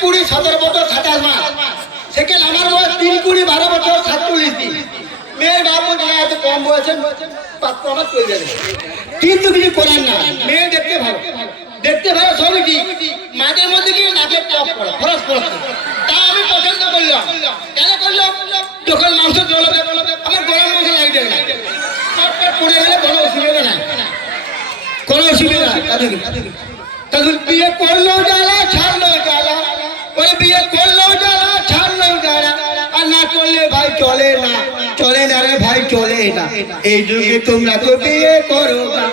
কুড়ি 17 বছর 27 মাস, সেকেন্ড আমার বয়স 3 কুড়ি 12 বছর 47 দিন। মেয়ের বাপ বলছে এত কম বয়সে আমার চলে যাবে, কিন্তু কিছু করার না। মেয়ে দেখতে ভালো, দেখতে ভালো সবই ঠিক, মাঝে মধ্যে কি নাকের টপ পড়ে ফরস ফরস, তা আমি পছন্দ করলাম। কেন করলাম? যখন মাংস জ্বলাবে আমার গরম মাংস লাগবে না, পড়ে গেলে কোনো অসুবিধা নাই, কোনো অসুবিধা। তাদের বিয়ে করলেও জ্বালা, ছাড়লেও জ্বালা, ওই বিয়ে করলেও জ্বালা, ছাড়লেও জ্বালা, আর না করলে ভাই চলে না, চলে না রে ভাই, চলে না। এই যুগে তোমরা তো বিয়ে করো না,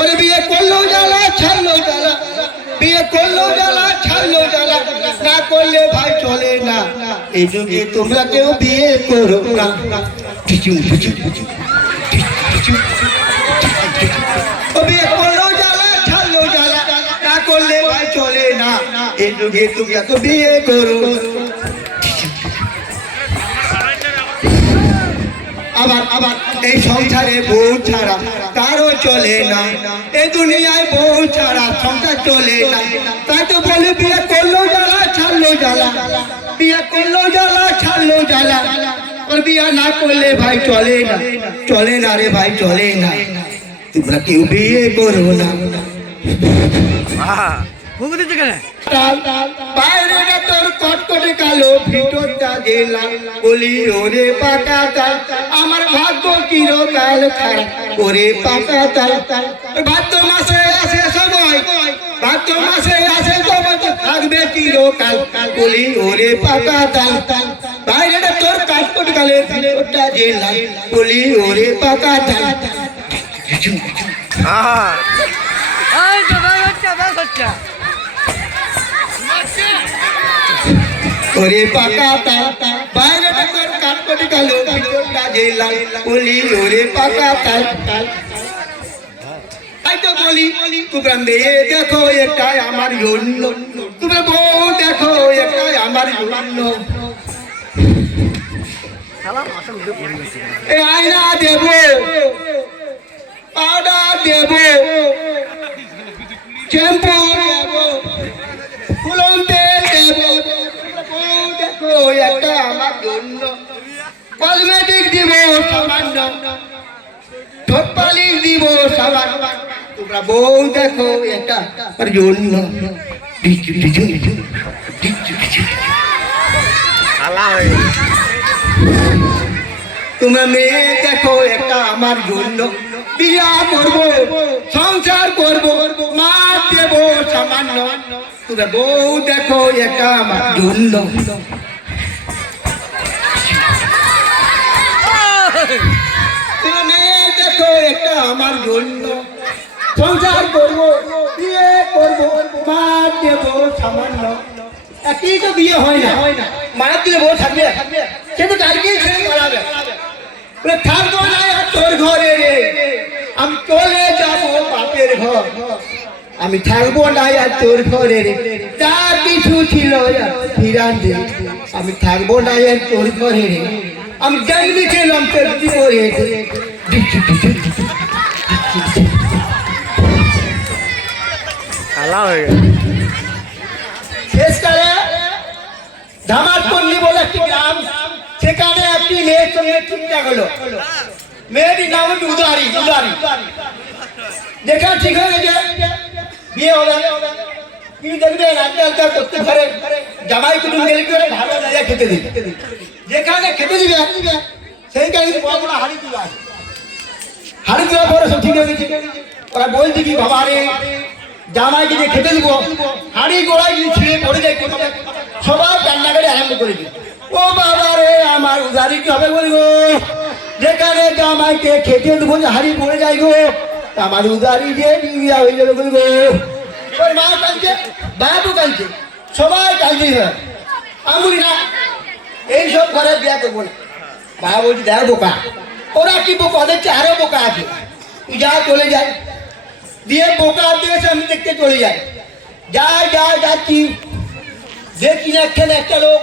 ওই বিয়ে করলেও জ্বালা, ছাড়লেও জ্বালা, বিয়ে করলেও জ্বালা, ছাড়লেও জ্বালা, না করলে ভাই চলে না। এই যুগে তোমরা কেউ বিয়ে করো না। বিয়ে করলেও জ্বালা, ছাড়লেও জ্বালা, না করলে ভাই চলে না। এই যুগে তোমরা তো বিয়ে করো। আবার আবার এই সংসারে বউ ছাড়া কারো চলে না, এই দুনিয়ায় বউ ছাড়া সংসার চলে না। তাই তো বলে বিয়ে করলেও জ্বালা, ছাড়লেও জ্বালা, বিয়ে করলেও জ্বালা, ছাড়লেও জ্বালা, আর বিয়ে না করলে ভাই চলে না, চলে না রে ভাই, চলে না। তোমরা কেউ বিয়ে করো না। বাইরে তোর কটকটে কালো, ভিতরটা জেলা, বলি ওরে পাকা তাল, আমার ভাগ্য চিরকাল খারাপ, ওরে পাকা তাল। ভাদ্র মাসে আসে সময়, ভাদ্র মাসে আসে সময়, থাকবে চিরকাল, বলি ওরে পাকা তাল। বাইরে তোর কটকটে কালো, ভিতরটা জেলা, বলি ওরে পাকা তাল। ওরে পাকা তাল, বাইরে তোর কাটকটি কালো, ভিতরটা জেলা, বলি ওরে পাকা তাল। তাই তো বলি তোমরা মেয়ে দেখো এটাই আমার জন্য, তোমরা বউ দেখো এটাই আমার জন্য। এ আয়না দেব, পাউডার দেব, শ্যাম্পু দেব, ফুলন তেল দেব, বউ দেখো এটা আমার জন্য। কসমেটিক দিব সামান্য, ঠোঁট পালিশ দিব সামান্য, তোমরা বউ দেখো এটা আমার জন্য। তোমরা মেয়ে দেখো একটা আমার জন্য, বিয়া করবো, সংসার করবো, মা দেব সামান্য, তোমরা বউ দেখো একটা আমার জন্য। তোমরা মেয়ে দেখো একটা আমার জন্য, সংসার করবো, বিয়ে করবো, মা দেব সামান্য। একই তো বিয়ে হয় না, মায়ের দিলে বউ থাকবে, সে তো কালকেই ছেড়ে পালাবে। থাকবো না আর তোর ঘরে রে, আমি চলে যাবো বাপের ঘর, আমি থাকবো না আর তোর ঘরে রে, যা কিছু ছিল ফিরান দে, আমি থাকবো না আর তোর ঘরে রে, আমি জন্মি ছিলাম তোর জীবনে। শেষকালে ধামারপল্লী বলে একটি গ্রাম, সেখানে একটি মেয়ের সঙ্গে চিন্তা হলো। মেয়েটির নাম হচ্ছে উদারি। উদারি দেখা ঠিক হয়ে গেছে, বিয়ে হবে, কিন্তু দেখবেন আজকাল প্রত্যেক ঘরে জামাই কুটুম গেলে করে ভালো জায়গায় খেতে দিবে, যেখানে খেতে দিবে সেইখানে বড় হাড়ি তুলে আসে। হাড়ি তোলার পরে সব ঠিক হয়ে গেছে। ওরা বলছে কি বাবা রে, জামাইকে যে খেতে দিব, হাড়ি গোড়ায় যদি ছিঁড়ে পড়ে যায়, সবাই কান্নাকাটি আরম্ভ করে দিবে। ও বাবা রে, আমার উদারি কি হবে বলবো, যেখানে জামাইকে খেতে দেবো হাড়ি পড়ে যাই গো, আমার উদারি যে বিয়া হয়ে যাবে বলবো। ওর মা কাঁদছে, বাবু কাঁদছে, সবাই কাঁদছে। আমি বলি না, এইসব ঘরে বিয়া করবো না। বাবা বলছি দেখ বোকা, ওরা কি বোকা, ওদের চেয়ে আরো বোকা আছে, তুই যা চলে যায়। দিয়ে বোকা দিয়ে আমি দেখতে চলে যাই, যাই যাই যাচ্ছি, দেখছি না এখানে একটা লোক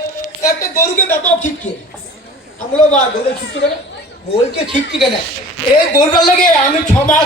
একটা গরুকে ব্যাপক ছিটছে। আমি বলো বা গরু ছিটছে কেন, বলছে ছিটছি কেন, এই গরুটার লেগে আমি 6 মাস